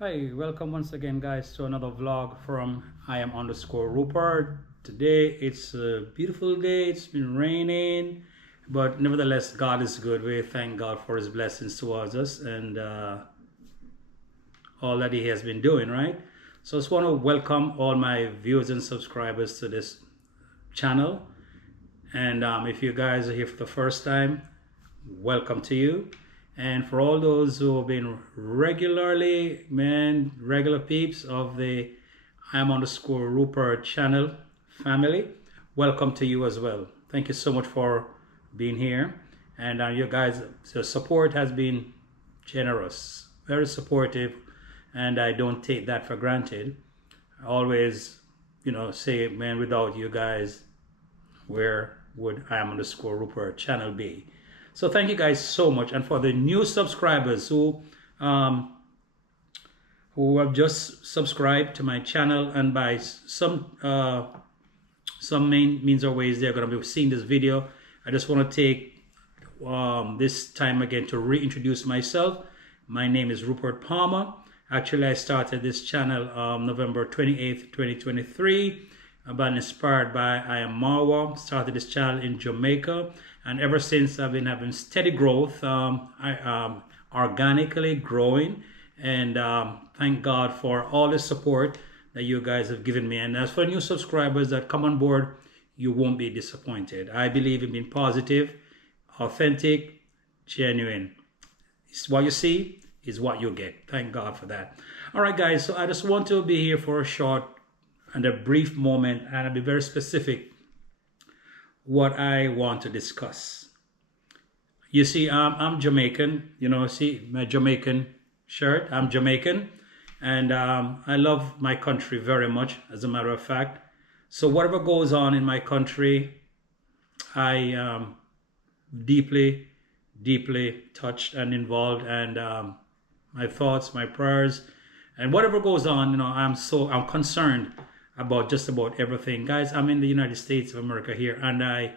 Hi, welcome once again, guys, to another vlog from I am underscore Rupert. Today it's a beautiful day. It's been raining, but nevertheless, God is good. We thank God for His blessings towards us and all that He has been doing, right? So I just want to welcome all my viewers and subscribers to this channel. And if you guys are here for the first time, welcome to you. And for all those who have been regular peeps of the I'm underscore Rupert channel family, welcome to you as well. Thank you so much for being here. And you guys, your support has been generous, very supportive, and I don't take that for granted. I always, say, man, without you guys, where would I am underscore Rupert channel be? So thank you guys so much. And for the new subscribers who have just subscribed to my channel, and by some main means or ways they're going to be seeing this video, I just want to take this time again to reintroduce myself. My name is Rupert Palmer. Actually, I started this channel November 28th, 2023. I've been inspired by I Am Marwa. Started this channel in Jamaica, and ever since I've been having steady growth, organically growing, and thank God for all the support that you guys have given me. And as for new subscribers that come on board, you won't be disappointed. I believe in being positive, authentic, genuine. It's what you see is what you get. Thank God for that. All right, guys, so I just want to be here for a short and a brief moment, and I'll be very specific what I want to discuss. You see, I'm Jamaican. See my Jamaican shirt. I'm Jamaican, and I love my country very much, as a matter of fact. So whatever goes on in my country, I am deeply touched and involved, and my thoughts, my prayers, and whatever goes on, I'm concerned about just about everything. Guys, I'm in the United States of America here, and I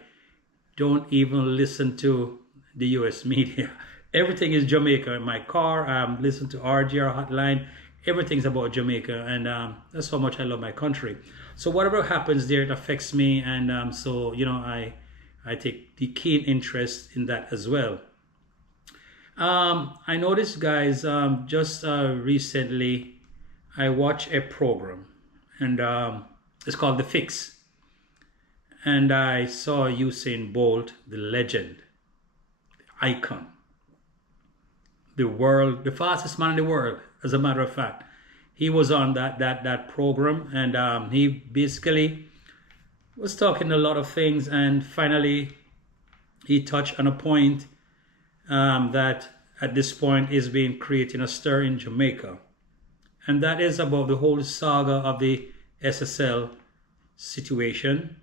don't even listen to the US media. Everything is Jamaica. In my car, I'm listening to RGR Hotline. Everything's about Jamaica, and that's how much I love my country. So whatever happens there, it affects me, and I take the keen interest in that as well. I noticed, guys, just recently I watched a program, and it's called The Fix. And I saw Usain Bolt, the legend, the icon, the fastest man in the world, as a matter of fact. He was on that program, and he basically was talking a lot of things, and finally he touched on a point that at this point is being creating a stir in Jamaica. And that is about the whole saga of the SSL situation.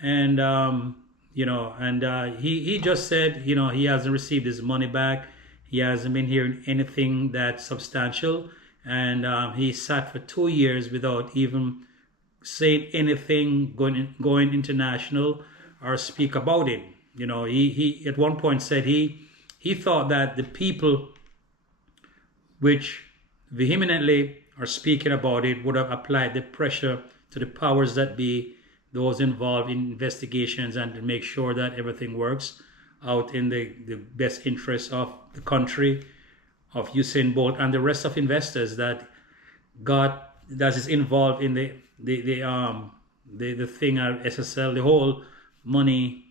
And, he just said, he hasn't received his money back. He hasn't been hearing anything that's substantial. And he sat for 2 years without even saying anything, going international or speak about it. He at one point said he thought that the people which vehemently are speaking about it would have applied the pressure to the powers that be, those involved in investigations, and to make sure that everything works out in the best interest of the country, of Usain Bolt and the rest of investors that is involved in the thing at SSL, the whole money,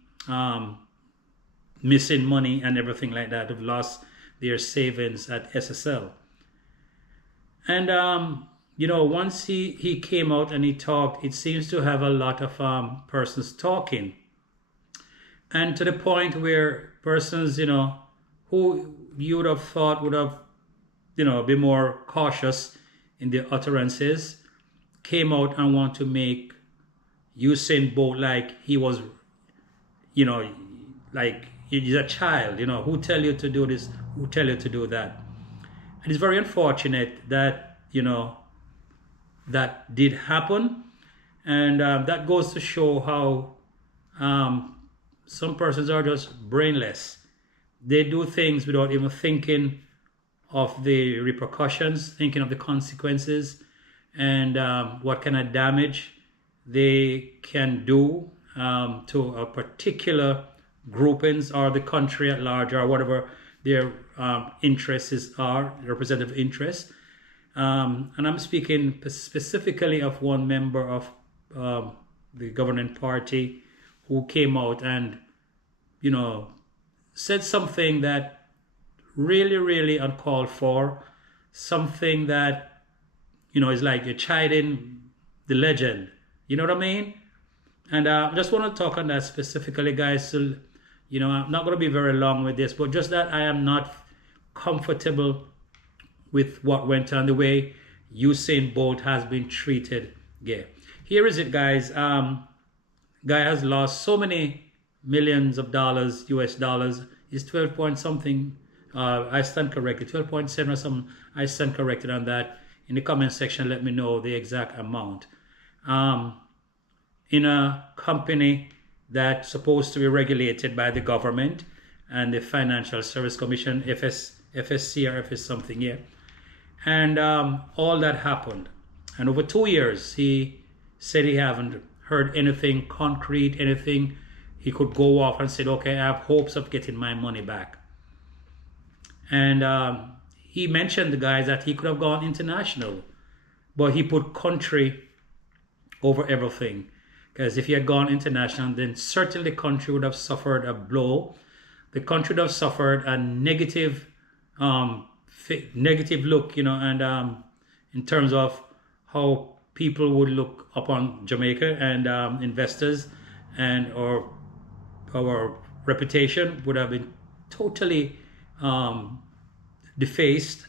missing money and everything like that, have lost their savings at SSL. And once he came out and he talked, it seems to have a lot of persons talking, and to the point where persons who you would have thought would have be more cautious in their utterances came out and want to make Usain Bolt like he was like he's a child. Who tell you to do this, who tell you to do that. And it's very unfortunate that that did happen, and that goes to show how some persons are just brainless. They do things without even thinking of the repercussions, thinking of the consequences, and what kind of damage they can do to a particular groupings or the country at large or whatever their interests are, representative interests. And I'm speaking specifically of one member of the governing party who came out and, said something that really, really uncalled for, something that, is like you're chiding the legend. You know what I mean? And I just want to talk on that specifically, guys. So, I'm not going to be very long with this, but just that I am not comfortable with what went on, the way Usain Bolt has been treated. Yeah. Here is it, guys. Guy has lost so many millions of dollars, US dollars. It's 12 point something. I stand corrected. 12.7 or something. I stand corrected on that. In the comment section, let me know the exact amount. In a company that's supposed to be regulated by the government and the Financial Service Commission, FSC or FS something, yeah. And all that happened. And over 2 years, he said he haven't heard anything concrete, anything he could go off and said, okay, I have hopes of getting my money back. And he mentioned, the guys, that he could have gone international, but he put country over everything. Because if he had gone international, then certainly the country would have suffered a blow. The country would have suffered a negative look, and in terms of how people would look upon Jamaica and investors, and our reputation would have been totally defaced,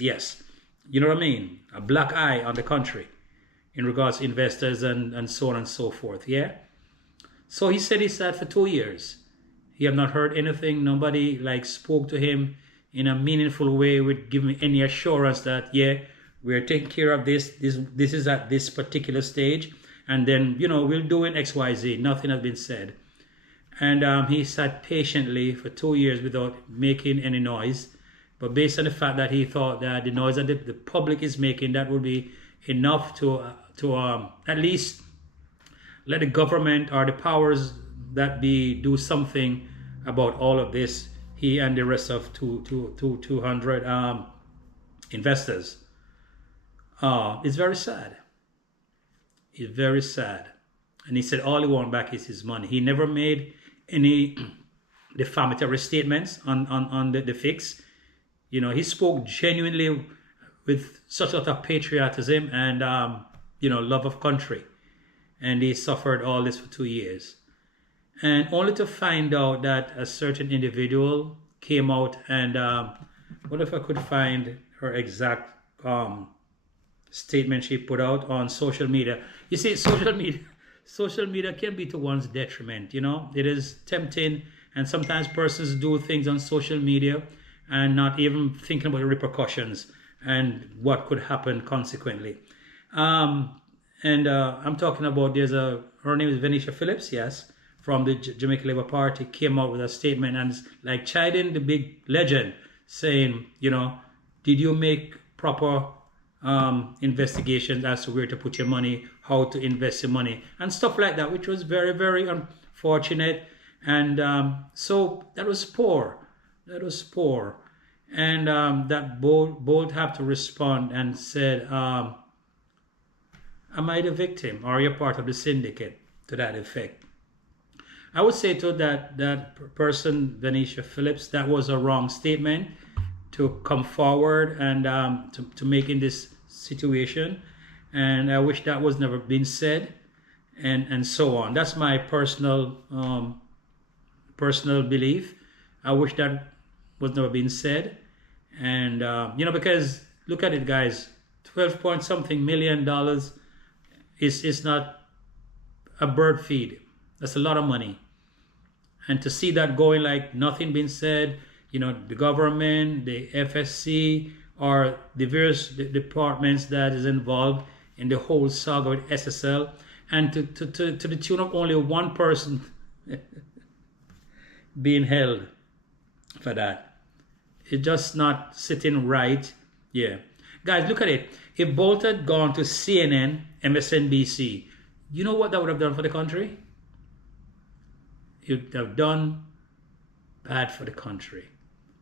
yes. You know what I mean? A black eye on the country in regards to investors and so on and so forth, yeah? So he said he sat for 2 years. He have not heard anything. Nobody spoke to him in a meaningful way, would give me any assurance that, yeah, we're taking care of this. This is at this particular stage. And then, we'll do it XYZ. Nothing has been said. And he sat patiently for 2 years without making any noise. But based on the fact that he thought that the noise that the public is making, that would be enough to at least let the government or the powers that be do something about all of this, he and the rest of 200 investors. It's very sad. It's very sad. And he said all he wants back is his money. He never made any defamatory statements on the fix. He spoke genuinely with such a lot of patriotism and love of country. And he suffered all this for 2 years. And only to find out that a certain individual came out and what if I could find her exact statement she put out on social media. You see, social media can be to one's detriment. It is tempting, and sometimes persons do things on social media and not even thinking about the repercussions and what could happen consequently. I'm talking about, her name is Venetia Phillips, yes, from the Jamaican Labour Party, came out with a statement and chiding the big legend, saying, did you make proper investigations as to where to put your money, how to invest your money, and stuff like that, which was very, very unfortunate. And so that was poor. And that Bolt have to respond and said, am I the victim, or you're part of the syndicate, to that effect? I would say to that person, Venetia Phillips, that was a wrong statement to come forward and to make in this situation. And I wish that was never been said, and so on. That's my personal belief. I wish that was never been said. And because look at it, guys, 12 point something million dollars is not a bird feed. That's a lot of money. And to see that going like nothing being said, the government, the FSC, or the various departments that is involved in the whole saga with SSL, and to the tune of only one person being held for that. it's just not sitting right. Yeah. Guys, look at it. If Bolt had gone to CNN, MSNBC, you know what that would have done for the country? It would have done bad for the country.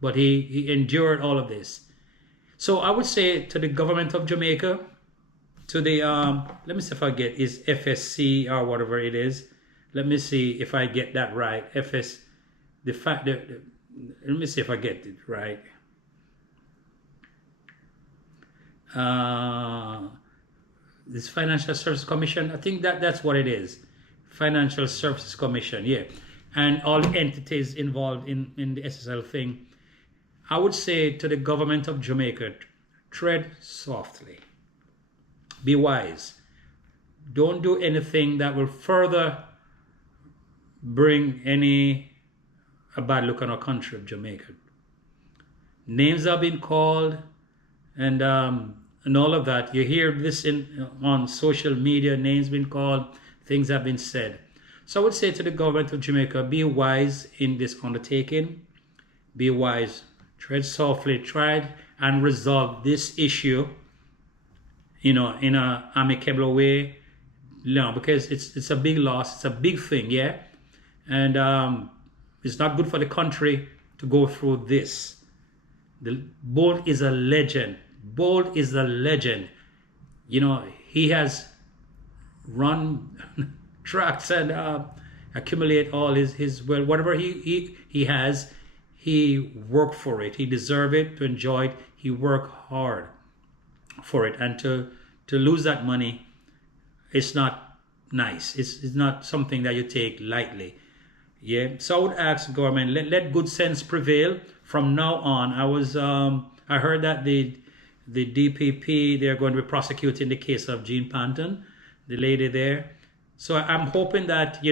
But he endured all of this. So I would say to the government of Jamaica, to the, let me see if I get, is FSC or whatever it is. Let me see if I get that right. The fact that, let me see if I get it right. This Financial Services Commission, I think that's what it is. Financial Services Commission, yeah. And all the entities involved in the SSL thing. I would say to the government of Jamaica, tread softly. Be wise. Don't do anything that will further bring a bad look on our country of Jamaica. Names have been called, and all of that. You hear this on social media, names been called, things have been said. So I would say to the government of Jamaica, be wise in this undertaking. Be wise. Tread softly. Try and resolve this issue, in an amicable way. Because it's a big loss. It's a big thing, yeah? And it's not good for the country to go through this. Bolt is a legend. Bolt is a legend. He has run tracks and accumulate all his well, whatever he has, he worked for it. He deserved it, to enjoy it. He worked hard for it. And to lose that money, it's not nice. It's not something that you take lightly. Yeah. So I would ask the government, let good sense prevail from now on. I heard that the DPP, they're going to be prosecuting the case of Jean Panton, the lady there. So I'm hoping that,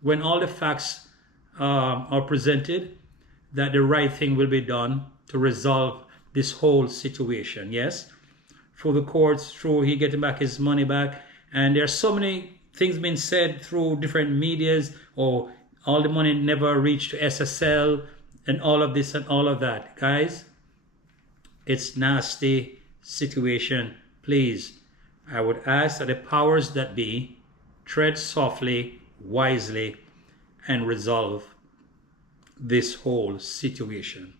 when all the facts are presented, that the right thing will be done to resolve this whole situation. Yes, through the courts, through he getting back his money back. And there's so many things being said through different medias, or all the money never reached to SSL and all of this and all of that. Guys, it's nasty situation. Please, I would ask that the powers that be tread softly, wisely, and resolve this whole situation.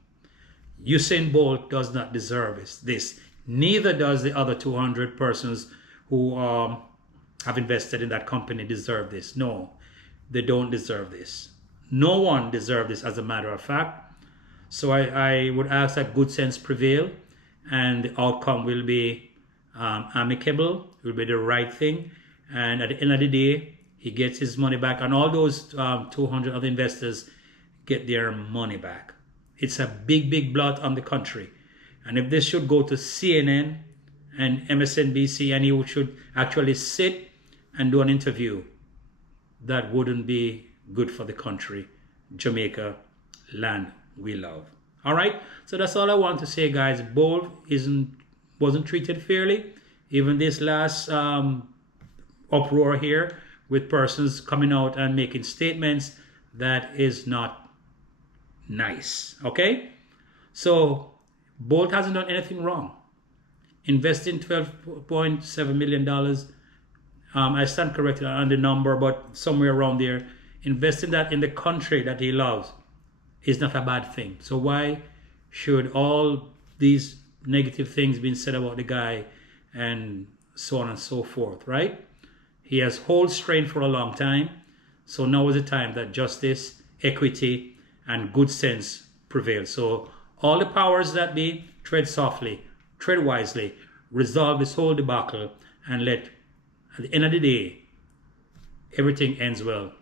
Usain Bolt does not deserve this. Neither does the other 200 persons who have invested in that company deserve this. No, they don't deserve this. No one deserves this, as a matter of fact. So I would ask that good sense prevail, and the outcome will be amicable. It will be the right thing. And at the end of the day, he gets his money back, and all those 200 other investors get their money back. It's a big blot on the country. And if this should go to CNN and MSNBC, and he should actually sit and do an interview, that wouldn't be good for the country, Jamaica, land we love. All right, so that's all I want to say, guys. Bolt wasn't treated fairly. Even this last uproar here with persons coming out and making statements, that is not nice. Okay, so Bolt hasn't done anything wrong. Investing $12.7 million. I stand corrected on the number, but somewhere around there. Investing that in the country that he loves is not a bad thing. So why should all these negative things being said about the guy and so on and so forth, right? He has hold strain for a long time. So now is the time that justice, equity, and good sense prevail. So all the powers that be, tread softly, tread wisely, resolve this whole debacle, and let, at the end of the day, everything ends well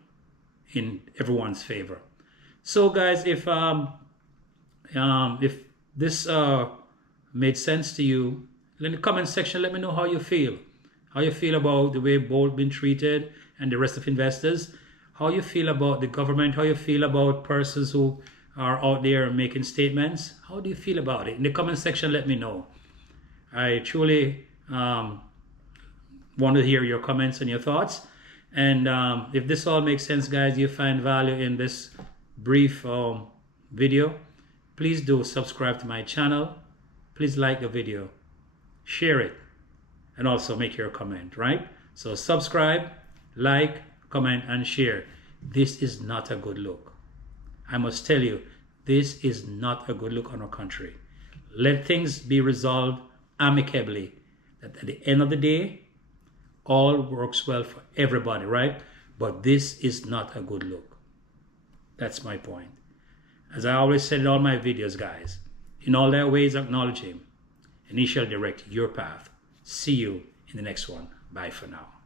in everyone's favor. So guys, if this made sense to you, in the comment section, let me know how you feel. How you feel about the way Bolt been treated and the rest of investors. How you feel about the government. How you feel about persons who are out there making statements. How do you feel about it? In the comment section, let me know. I truly want to hear your comments and your thoughts. And if this all makes sense, guys, you find value in this brief video, please do subscribe to my channel. Please like the video, share it, and also make your comment, right? So subscribe, like, comment, and share. This is not a good look. I must tell you, this is not a good look on our country. Let things be resolved amicably. That at the end of the day, all works well for everybody, right? But this is not a good look. That's my point. As I always said in all my videos, guys, in all their ways acknowledge him, and he shall direct your path. See you in the next one. Bye for now.